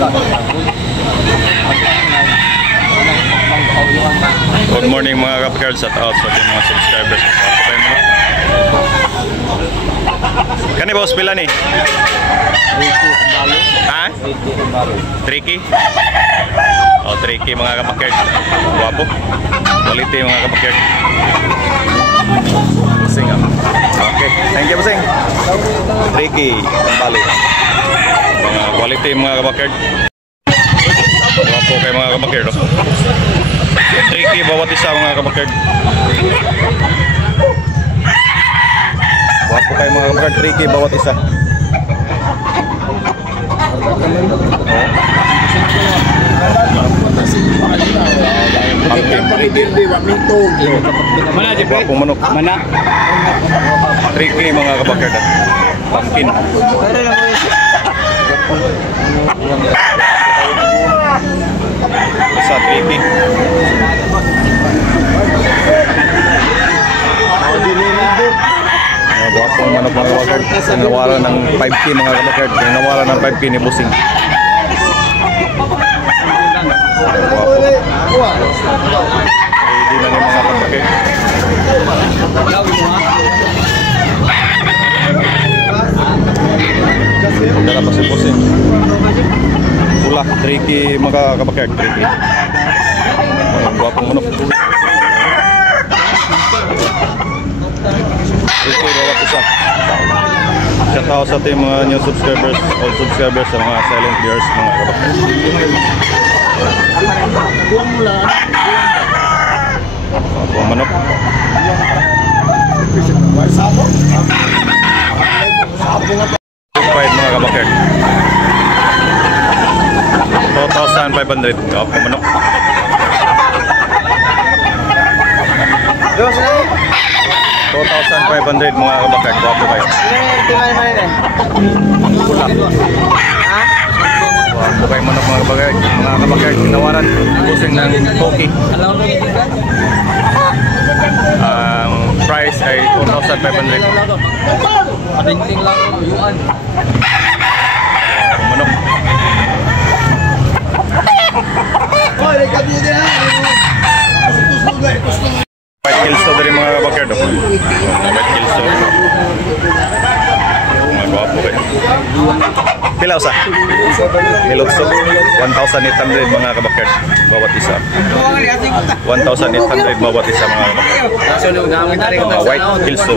Good morning mga kapakard, shout out sa ating mga subscribers. Kani boss pila ni? Ha? Tricky? Oh, tricky mga kapakard. Guwapo. Quality mga kapakard. Busing ah. Okay, thank you busing. Tricky, kembali. Mga quality mga kapakard. Guwapo kayo mga kapakard. Tricky bawat isa mga kapakard. Guwapo kayo mga kapakard. Tricky bawat isa. Guwapo manok. Mana? Tricky mga kapakard. Pumpkin. Sa tricky. Guwapong manok mga kapakard. Nawalan ng 5K mga kapakard. Nawalan ng 5K ni Busing. Ready na yung mga kapakard. Dala pa si Busing. Pula, tricky mga kapakard. Tricky. Guwapong manok. Tricky bawat isa. Shout out sa ating mga new subscribers, old subscribers, sa mga silent viewers mga kapakard. Guwapong manok. Mga kapakard 2,500. Guwapong manok. 2,500 mga kapakard. Guwapo kayo. Pula. Guwapo kayo manok mga kapakard. Mga kapakard, tinawaran Busing ng Toki. Ang price ay 2,500. Adinting lang yuan. Manok. White Kilso dari mga kapakard. White Kilso. Mga guwapo kayo. Pila usa? Milotso. 1,800 mga kapakard. Bawat isa. 1,800 bawat isa mga kapakard. White Kilso.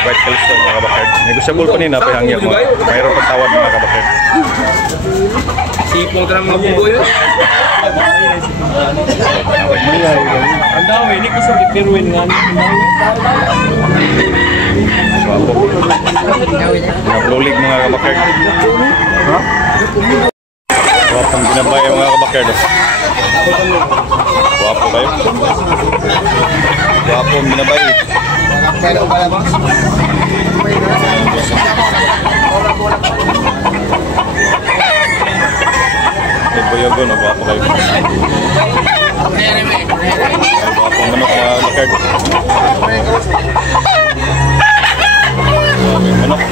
White Kilso mga kapakard. Negosyable pa nina pa hangyo mo. Mayroon pagtawad mga kapakard. Sipong terang mga buboy. Ang dami, hindi ko sa kipiruin nga. Guwapo. Nablulig mga kapakard. Guwapong ginabay mga kapakard. Guwapo kayo. Guwapong ginabay. Boyogo no, guwapo kayo. Guwapong manok mga kapakard. Manok.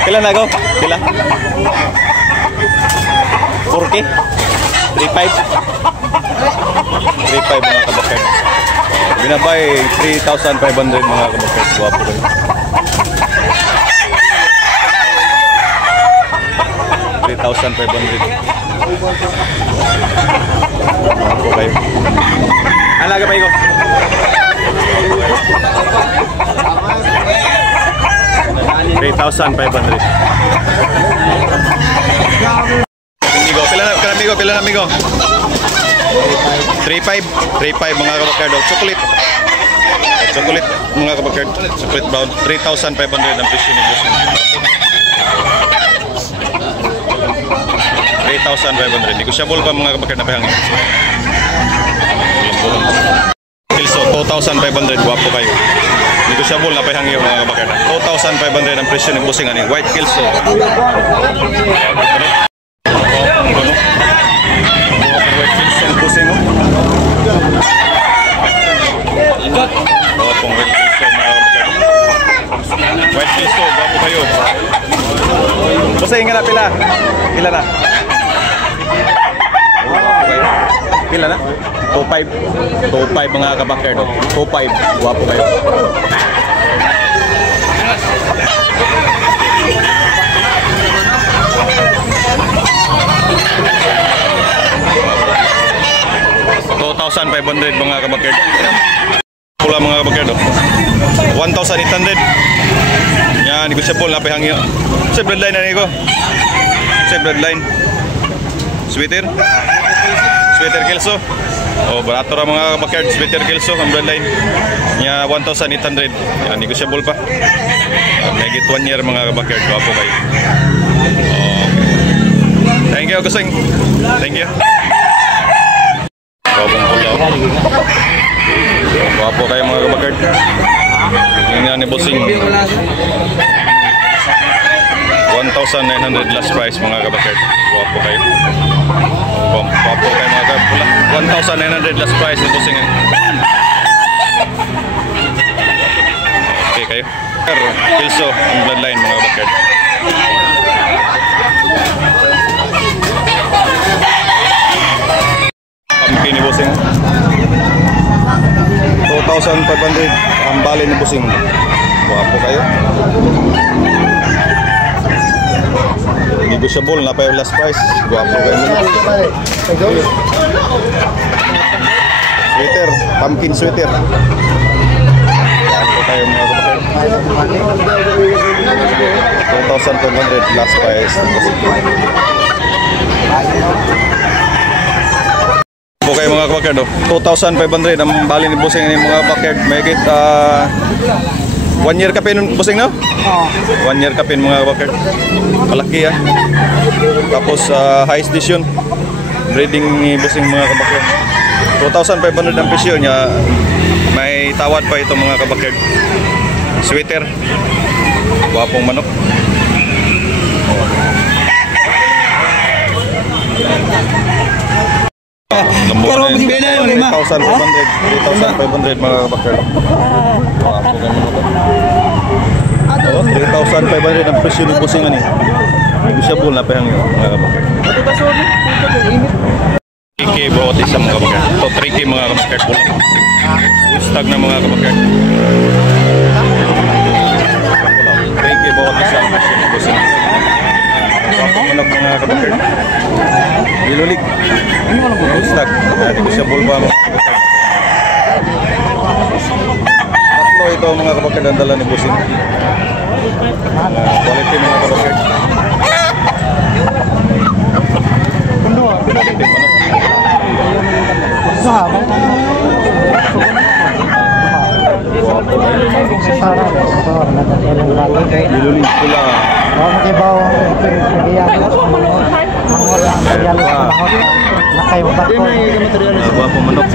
Kailan na go? Kailan? 4K? 3.5? 3.5 mga kabakard. Binabay 3,500 mga kabakard. Guwapo kayo. 3,500. Guwapo kayo. Alaga pa iko. 3,500. Amigo, pila na amigo? 3.5 mga kabakard. Chocolate. Chocolate mga kabakard. Chocolate brown. 3,500 ang presyo ni boss. 3,500. Negosyable pa mga kabakard na pahangin. Kilso 2,500. Guwapo kayo. Negotiable na pahangyo mga kabakid. 2,500 ang presyo ng busing ani White Kelso. White Kelso ang busing mo. Pong White Kelso mga kabakid. White Kelso, bago kayo. Busing nga na pila. Pila na. Pila na? 2.5. 2.5 mga kabakid. 2.5. Guwapo kayo. $2,500 mga kabakid. Pula mga kabakid. 1,800. Yan, negotiable na pahangyo. Sa breadline na niko. Sa breadline. Sweater. Sweater Kelso. Oh, barato ra mga kabakid. Sweater Kelso ang breadline. Nya 1,800. Yan, negotiable pa. May git 1 year mga kabakid. Guwapo kayo. Thank you, Kusing. Thank you. Guwapong pula. Guwapo kayo mga kabakid. Yung nga ni Busing. 1,900 last price mga kabakid. Guwapo kayo. Guwapo kayo mga kabakid. 1,900 last price ni Busing. Okay kayo. Kelso, yung bloodline mga kabakid. Pumpkin ni Busing. 2,500 ang bali ni Busing. Guwapo kayo. Negotiable na pa yung last price. Guwapo kayo. Sweater, pumpkin sweater. Guwapo kayo mga kapatid. 2,500 last price ni Busing. Okay mga kabakid, 2,500 ang bali ni Busing ni mga kabakid. May git 1 year kapin Busing no? 1 year kapin mga kabakid. Malaki ah. Tapos highest edition breeding ni Busing mga kabakid. 2,500 ang presyo niya. May tawad pa ito mga kabakid. Sweater. Guwapong manok. Lambuan na 3,500 mga kabakid. 3,500 ang presyo ng Busing ani. Negotiable na pahangyo mga kabakid. 3K bawat isa mga kabakid. So 3K mga kabakid po. Stag na mga kabakid. 3K bawat isa ang presyo ng Busing. Manok mga kabakid. Ilulig. Stag. Negotiable pa mga kabakid. Tatlo ito mga kabakid ang dala ni Busing. Quality mga kabakid. Quality manok. Ilulig pula. Guwapo manok.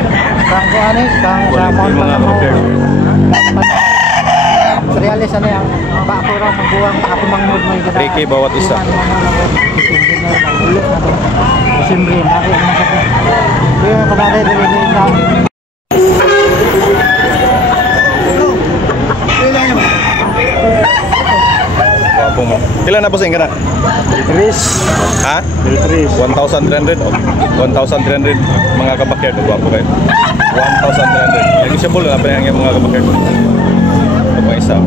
Materialis ano yang bako raw magbuwang ako mangmod mo 3K bawat isa. Simple na rin kaya kadali dili na. Guwapo mo. Ilan na Busing ka na? 3. Ha? 1,300. 1,300 mga kabakid. Guwapo kayo. 1,300. Negotiable na pa yung mga kabakid. Ito pa isa.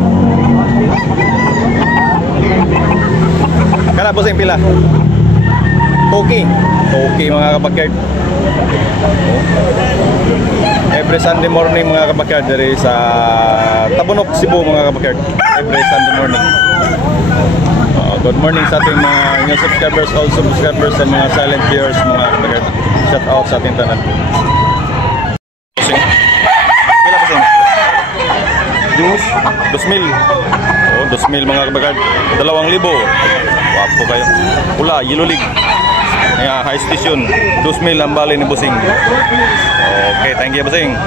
Kana Busing pila? Toki. Toki mga kabakid. Every Sunday morning mga kabakid dari sa Tabunok, Cebu mga kabakid. Every Sunday morning. Good morning sa ating mga new subscribers, all subscribers sa mga silent viewers mga kabakid. Shout out sa ating tanan. Busing. Pila Busing? 2,000. Oh, 2,000 mga kabakid. 2,000. Wapo kayo. Pula, Ilulig. High station. 2,000 ang bali ni Busing. Okay, thank you Busing.